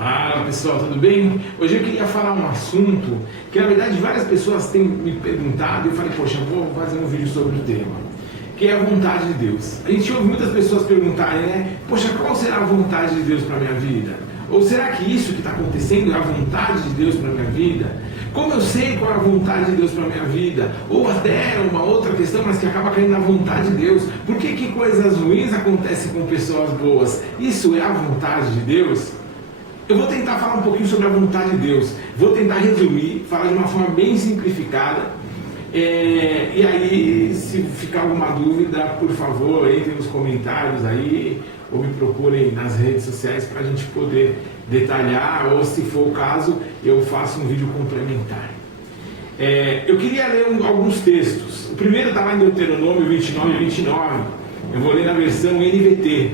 Fala pessoal, tudo bem? Hoje eu queria falar um assunto que na verdade várias pessoas têm me perguntado e eu falei, poxa, vou fazer um vídeo sobre o tema, que é a vontade de Deus. A gente ouve muitas pessoas perguntarem, né? Poxa, qual será a vontade de Deus para a minha vida? Ou será que isso que está acontecendo é a vontade de Deus para a minha vida? Como eu sei qual é a vontade de Deus para a minha vida? Ou até uma outra questão, mas que acaba caindo na vontade de Deus. Por que coisas ruins acontecem com pessoas boas? Isso é a vontade de Deus? Eu vou tentar falar um pouquinho sobre a vontade de Deus. Vou tentar resumir, falar de uma forma bem simplificada. E aí, se ficar alguma dúvida, por favor, entrem nos comentários aí, ou me procurem nas redes sociais para a gente poder detalhar, ou se for o caso, eu faço um vídeo complementar. Eu queria ler alguns textos. O primeiro está lá em Deuteronômio 29:29. Eu vou ler na versão NVT,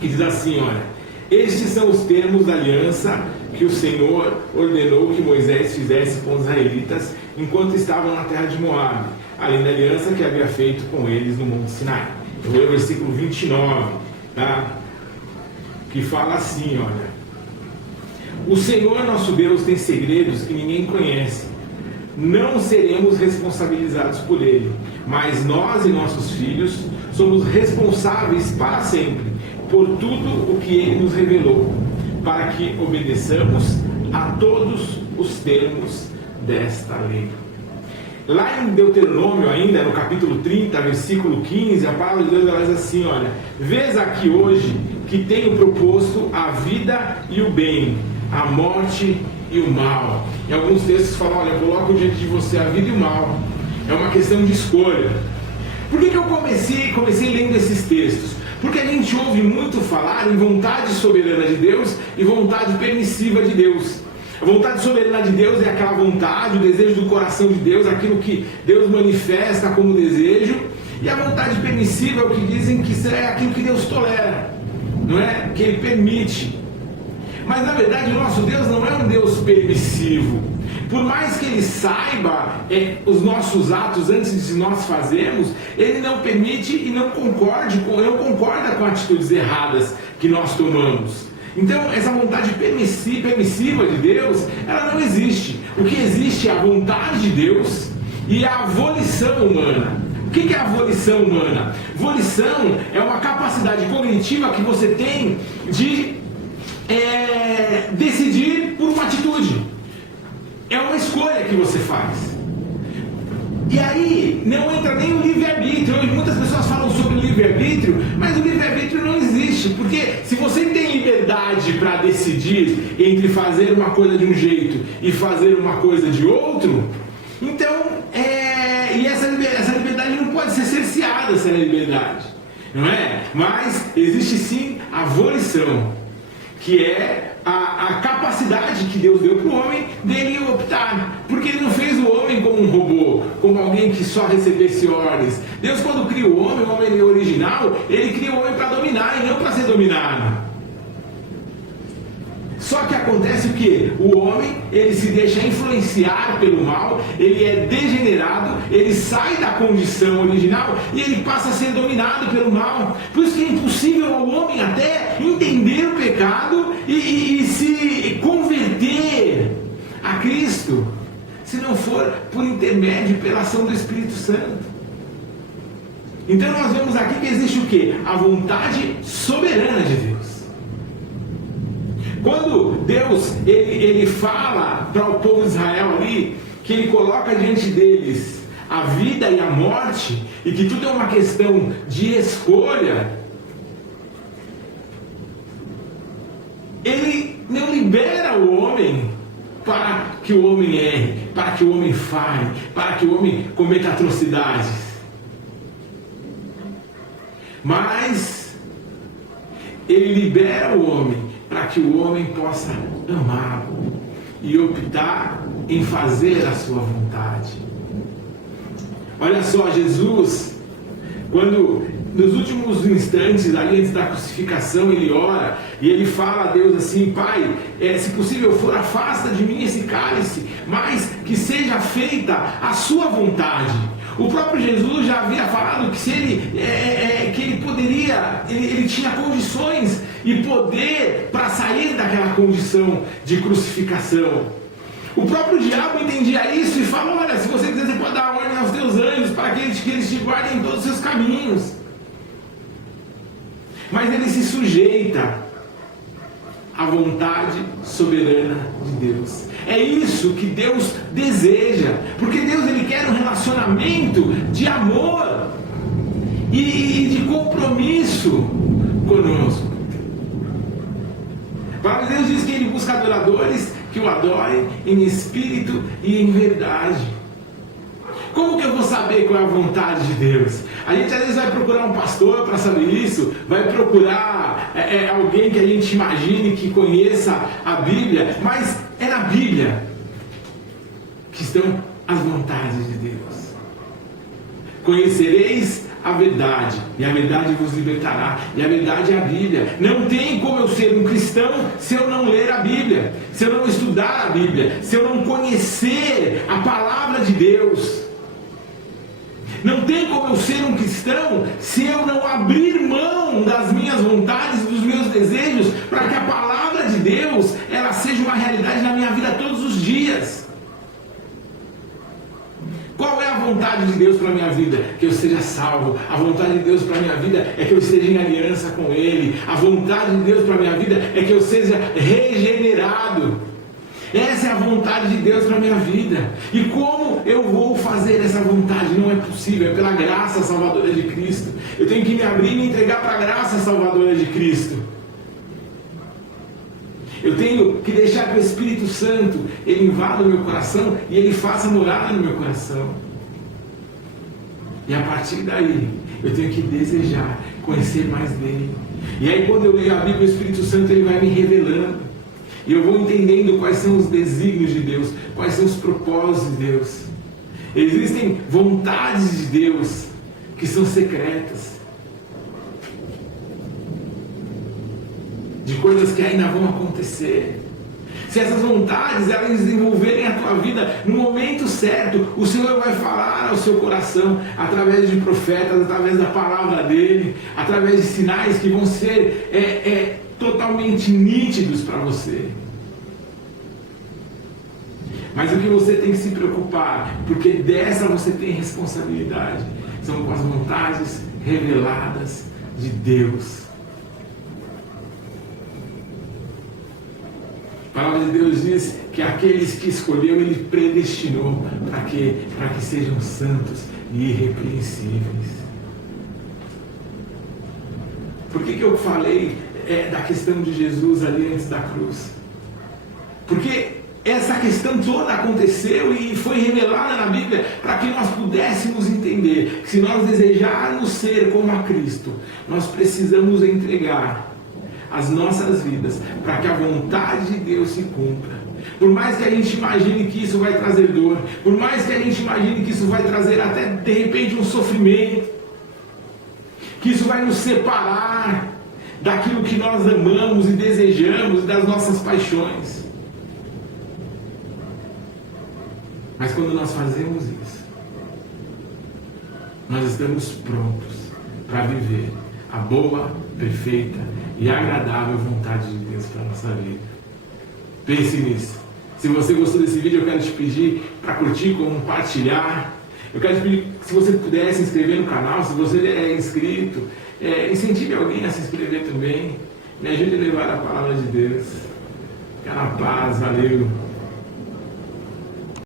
que diz assim, olha: estes são os termos da aliança que o Senhor ordenou que Moisés fizesse com os israelitas enquanto estavam na terra de Moabe, além da aliança que havia feito com eles no Monte Sinai. Eu vou ler o versículo 29, tá? Que fala assim, olha: o Senhor nosso Deus tem segredos que ninguém conhece. Não seremos responsabilizados por ele, mas nós e nossos filhos somos responsáveis para sempre por tudo o que ele nos revelou, para que obedeçamos a todos os termos desta lei. Lá em Deuteronômio, ainda no capítulo 30, versículo 15, a palavra de Deus ela diz assim, olha: vês aqui hoje que tenho proposto a vida e o bem, a morte e o mal. Em alguns textos falam, olha, eu coloco diante de você a vida e o mal. É uma questão de escolha. Por que eu comecei lendo esses textos? Porque a gente ouve muito falar em vontade soberana de Deus e vontade permissiva de Deus. A vontade soberana de Deus é aquela vontade, o desejo do coração de Deus, aquilo que Deus manifesta como desejo. E a vontade permissiva é o que dizem que é aquilo que Deus tolera, não é? Que Ele permite. Mas na verdade o nosso Deus não é um Deus permissivo. Por mais que Ele saiba os nossos atos antes de nós fazermos, Ele não permite e não concorda com atitudes erradas que nós tomamos. Então essa vontade permissiva de Deus, ela não existe. O que existe é a vontade de Deus e a volição humana. O que é a volição humana? Volição é uma capacidade cognitiva que você tem de decidir por uma atitude. É uma escolha que você faz. E aí não entra nem o livre-arbítrio. Hoje muitas pessoas falam sobre o livre-arbítrio, mas o livre-arbítrio não existe. Porque se você tem liberdade para decidir entre fazer uma coisa de um jeito e fazer uma coisa de outro, então essa liberdade não pode ser cerceada, essa liberdade, não é? Mas existe sim a volição, que é a capacidade que Deus deu para o homem dele optar, porque Ele não fez o homem como um robô, como alguém que só recebesse ordens. Deus, quando cria o homem original, Ele cria o homem para dominar e não para ser dominado. Só que acontece o que? O homem, ele se deixa influenciar pelo mal, ele é degenerado, ele sai da condição original e ele passa a ser dominado pelo mal. Por isso que é impossível ao homem até entender o pecado e se converter a Cristo, se não for por intermédio, pela ação do Espírito Santo. Então nós vemos aqui que existe o que? A vontade soberana de Deus. Quando Deus ele fala para o povo de Israel ali, que Ele coloca diante deles a vida e a morte, e que tudo é uma questão de escolha, Ele não libera o homem para que o homem erre, para que o homem falhe, para que o homem cometa atrocidades. Mas Ele libera o homem para que o homem possa amá-lo e optar em fazer a sua vontade. Olha só, Jesus, quando nos últimos instantes, ali antes da crucificação, Ele ora e Ele fala a Deus assim: Pai, se possível for, afasta de mim esse cálice, mas que seja feita a sua vontade. O próprio Jesus já havia falado que se ele, que ele poderia, ele tinha condições e poder para sair daquela condição de crucificação. O próprio diabo entendia isso e falou: olha, se você quiser, você pode dar ordem aos teus anjos para que eles te guardem em todos os seus caminhos. Mas ele se sujeita à vontade soberana de Deus. É isso que Deus deseja, porque Deus ele quer um relacionamento de amor e de compromisso conosco. A palavra de Deus diz que ele busca adoradores que o adorem em espírito e em verdade. Como que eu vou saber qual é a vontade de Deus? A gente às vezes vai procurar um pastor para saber isso, vai procurar alguém que a gente imagine que conheça a Bíblia, mas é na Bíblia que estão as vontades de Deus. Conhecereis a verdade, e a verdade vos libertará, e a verdade é a Bíblia. Não tem como eu ser um cristão se eu não ler a Bíblia, se eu não estudar a Bíblia, se eu não conhecer a palavra de Deus. Não tem como eu ser um cristão se eu não abrir mão das minhas vontades, dos meus desejos, para que a palavra de Deus ela seja uma realidade na minha vida todos os dias. Qual é a vontade de Deus para a minha vida? Que eu seja salvo. A vontade de Deus para a minha vida é que eu esteja em aliança com Ele. A vontade de Deus para a minha vida é que eu seja regenerado. Essa é a vontade de Deus para a minha vida. E como eu vou fazer essa vontade? Não é possível, é pela graça salvadora de Cristo. Eu tenho que me abrir e me entregar para a graça salvadora de Cristo. Eu tenho que deixar que o Espírito Santo ele invada o meu coração e ele faça morada no meu coração. E a partir daí, eu tenho que desejar conhecer mais dele. E aí quando eu leio a Bíblia, o Espírito Santo ele vai me revelando. E eu vou entendendo quais são os desígnios de Deus, quais são os propósitos de Deus. Existem vontades de Deus que são secretas, de coisas que ainda vão acontecer. Se essas vontades elas desenvolverem a tua vida no momento certo, o Senhor vai falar ao seu coração através de profetas, através da palavra dele, através de sinais que vão ser totalmente nítidos para você. Mas o que você tem que se preocupar, porque dessa você tem responsabilidade, são com as vontades reveladas de Deus. A palavra de Deus diz que aqueles que escolheu, Ele predestinou para que sejam santos e irrepreensíveis. Por que eu falei da questão de Jesus ali antes da cruz? Porque essa questão toda aconteceu e foi revelada na Bíblia para que nós pudéssemos entender que se nós desejarmos ser como a Cristo, nós precisamos entregar as nossas vidas para que a vontade de Deus se cumpra. Por mais que a gente imagine que isso vai trazer dor, por mais que a gente imagine que isso vai trazer até de repente um sofrimento, que isso vai nos separar daquilo que nós amamos e desejamos, das nossas paixões. Mas quando nós fazemos isso, nós estamos prontos para viver a boa, perfeita e agradável vontade de Deus para a nossa vida. Pense nisso. Se você gostou desse vídeo, eu quero te pedir para curtir, compartilhar. Eu quero te pedir, se você puder se inscrever no canal, se você é inscrito, incentive alguém a se inscrever também. Me ajude a levar a palavra de Deus. Fica na paz, valeu.